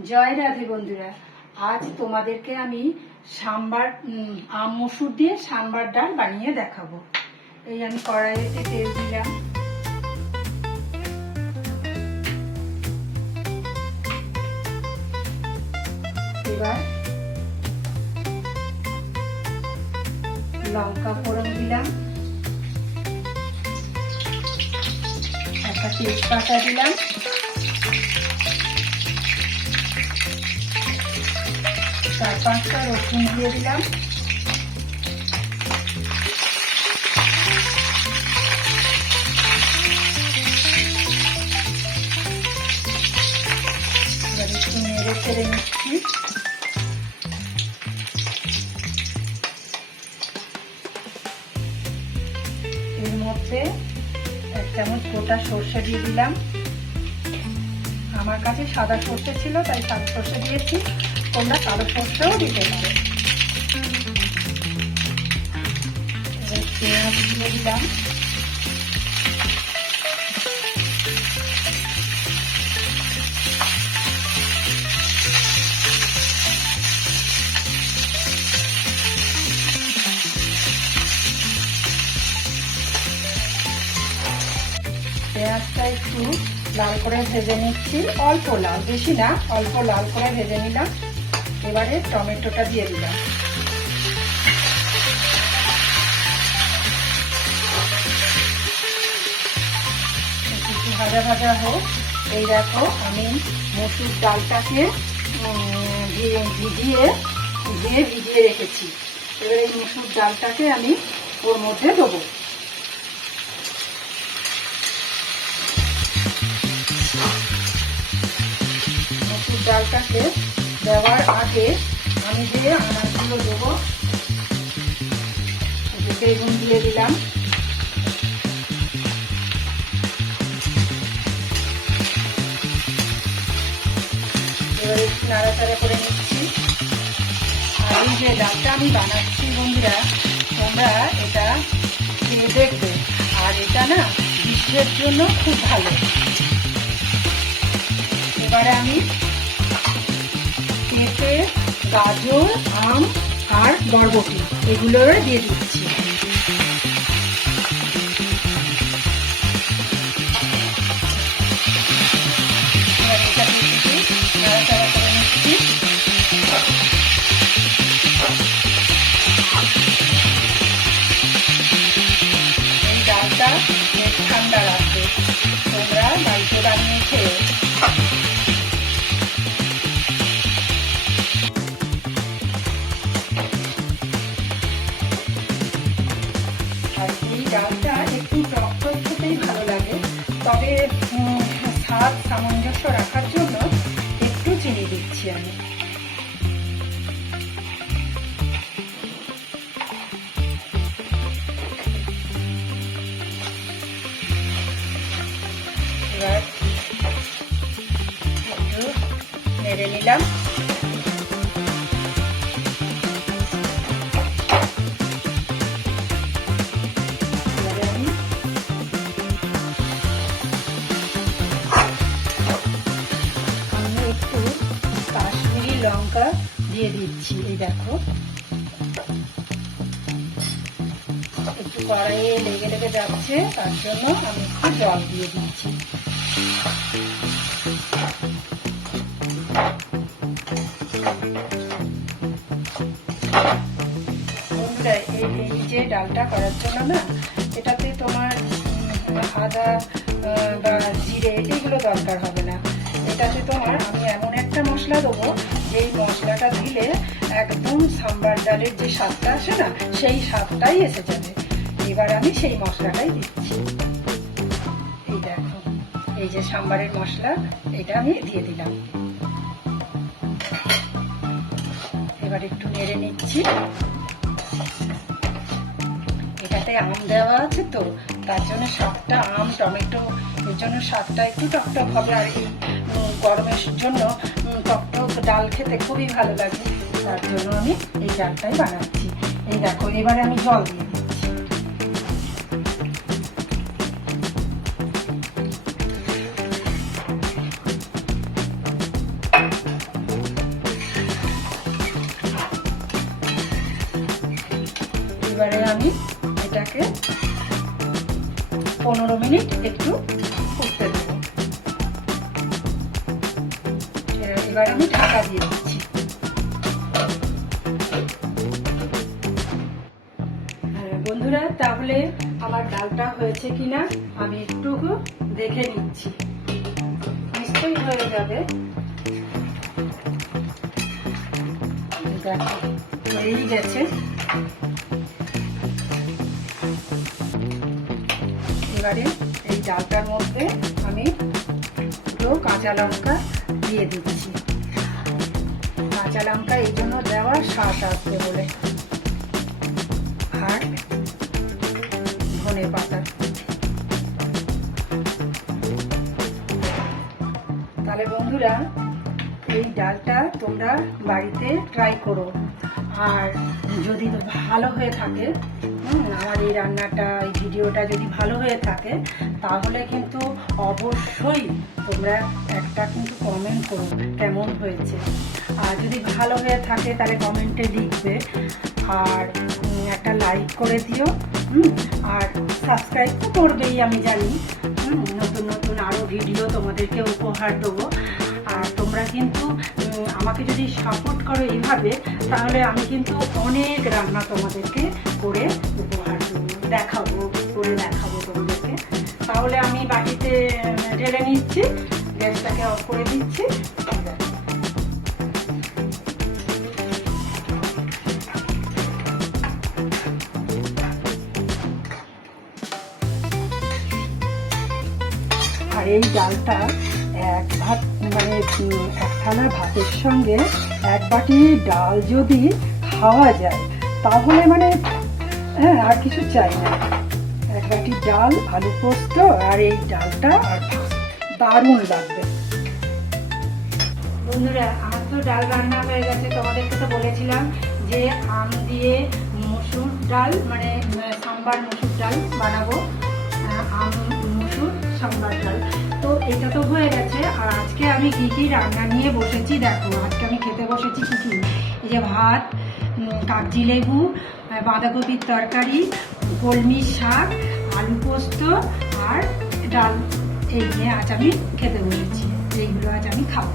জয় রাধে বন্ধুরা, আজ তোমাদেরকে আমি সাম্বার আম মসুর দিয়ে সাম্বার ডাল বানিয়ে দেখাবো। এই আমি কড়াইতে তেল দিলাম। এবার লঙ্কা ফোড়ন দিলাম। একটা তেজপাতা দিলাম। পাঁচটা রসুন দিয়ে দিলাম। একটু এর মধ্যে এক চামচ গোটা সর্ষে দিয়ে দিলাম। আমার কাছে সাদা সর্ষে ছিল, তাই সাদা সর্ষে দিয়েছি। তোমরা কালো সর্ষেও দিতে পারো। পেঁয়াজ দিলাম। পেঁয়াজটা একটু লাল করে ভেজে নিচ্ছি। অল্প লাল, বেশি না, অল্প লাল করে ভেজে নিলাম। এবারে টমেটোটা দিয়ে দিলাম। ভাজা ভাজা হোক। এই দেখো আমি মসুর ডালটাকে ভিজিয়ে ভিজিয়ে ভিজিয়ে রেখেছি। এবার এই মসুর ডালটাকে আমি ওর মধ্যে দেবো। মসুর ডালটাকে দেওয়ার আগে আমি যে আনাজগুলো দেবো বেগুন দিয়ে দিলাম। এবার নাড়াচাড়া করে নিচ্ছি। আর যে ডালটা আমি বানাচ্ছি বন্ধুরা, তোমরা এটা খেয়ে দেখবে। আর এটা না বিশ্বের জন্য খুব ভালো। এবারে আমি গাজর আম আর বরবটি। এগুলো দিয়ে দিচ্ছি। সামঞ্জস্য রাখার জন্য একটু চিনি দিচ্ছি আমি। নিলাম। দিচ্ছি এই দেখো। একটু কড়াইয়ে লেগে লেগে যাচ্ছে, তার জন্য আমি একটু জল দিয়ে দিচ্ছি। বন্ধুরা, এই যে ডালটা করার জন্য না, এটাতে তোমার আদা বা জিরে এইগুলো দরকার হবে না। এটাতে তোমার আমি এমন একটা মশলা দেবো যেই মশলাটা দিলে একদম সাম্বার ডালের যে স্বাদটা আসে না, সেই স্বাদটাই এসে যাবে। এবার আমি সেই মশলাটাই দিচ্ছি। এই দেখো, এই যে সাম্বারের মশলা, এটা আমি দিয়ে দিলাম। এবার একটু নেড়ে নিচ্ছি। এটাতে আম দেওয়া আছে তো, তার জন্য স্বাদটা আম, টমেটো, এর জন্য স্বাদটা একটু টকটক হবে। আর এই গরমের জন্য টক টক ডাল খেতে খুবই ভালো লাগে। তার জন্য আমি এই ডালটাই বানাচ্ছি। এই দেখো, এবারে আমি জল দিয়ে দিচ্ছি। এবারে আমি এটাকে পনেরো মিনিট একটু ফুটতে দেব। এবার আমি ঢাকা দিয়ে দিচ্ছি। বন্ধুরা, তাহলে আমার ডালটা হয়েছে কিনা আমি একটু দেখে নিচ্ছি। নিশ্চয়ই হয়ে যাবে। হয়েই গেছে। এবারে এই ডালটার মধ্যে আমি দুটো কাঁচা লঙ্কা দিয়ে দিচ্ছি। কাঁচা লঙ্কা, এই জন্য দেওয়া শ্বাস আসবে বলে। আর ধনে পাতা। তাহলে বন্ধুরা, এই ডালটা তোমরা বাড়িতে ট্রাই করো। আর যদি ভালো হয়ে থাকে আমার এই রান্নাটা, এই ভিডিওটা যদি ভালো হয়ে থাকে, তাহলে কিন্তু অবশ্যই তোমরা একটা কিন্তু কমেন্ট করো কেমন হয়েছে। আর যদি ভালো হয়ে থাকে, তাহলে কমেন্টে লিখবে। আর একটা লাইক করে দিও আর সাবস্ক্রাইব তো করবেই, আমি জানি। নতুন নতুন আরও ভিডিও তোমাদেরকে উপহার দেবো। তোমরা কিন্তু আমাকে যদি সাপোর্ট করো এইভাবে, তাহলে আমি কিন্তু অনেক রান্না তোমাদেরকে করে উপহার দেখাবো, করে দেখাবো তোমাদেরকে। তাহলে আমি বাটিতে ঢেলে নিচ্ছি, গ্যাসটাকে অফ করে দিচ্ছি। আর এই ডালটা এক ভাত মানে এক থালা ভাতের সঙ্গে এক বাটি ডাল যদি খাওয়া যায়, তাহলে মানে হ্যাঁ আর কিছু চাই না। এক বাটি ডাল, আলু পোস্ত, আর এই ডালটা আর দারুণ লাগবে। বন্ধুরা, আমার তো ডাল রান্না হয়ে গেছে। তোমাদেরকে তো বলেছিলাম যে আম দিয়ে মসুর ডাল মানে সাম্বার মসুর ডাল বানাবো। আম, মসুর, সাম্বার ডাল। তো এটা তো হয়ে গেছে। আর আজকে আমি কী কী রান্না নিয়ে বসেছি দেখো, আজকে আমি খেতে বসেছি কি কি? এই যে ভাত কাগজি লেবু বাঁধাকপির তরকারি কলমি শাক, আলু পোস্ত আর ডাল। এই নিয়ে আজ আমি খেতে বসেছি, এইগুলো আজ আমি খাব।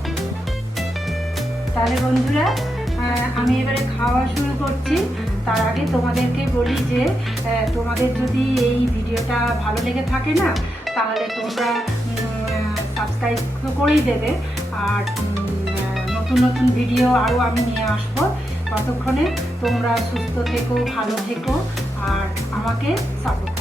তাহলে বন্ধুরা আমি এবারে খাওয়া শুরু করছি। তার আগে তোমাদেরকে বলি যে তোমাদের যদি এই ভিডিওটা ভালো লেগে থাকে না, তাহলে তোমরা সাবস্ক্রাইব তো করেই দেবে। আর নতুন নতুন ভিডিও আরও আমি নিয়ে আসব। ততক্ষণে তোমরা সুস্থ থেকো, ভালো থেকো, আর আমাকে সাপোর্ট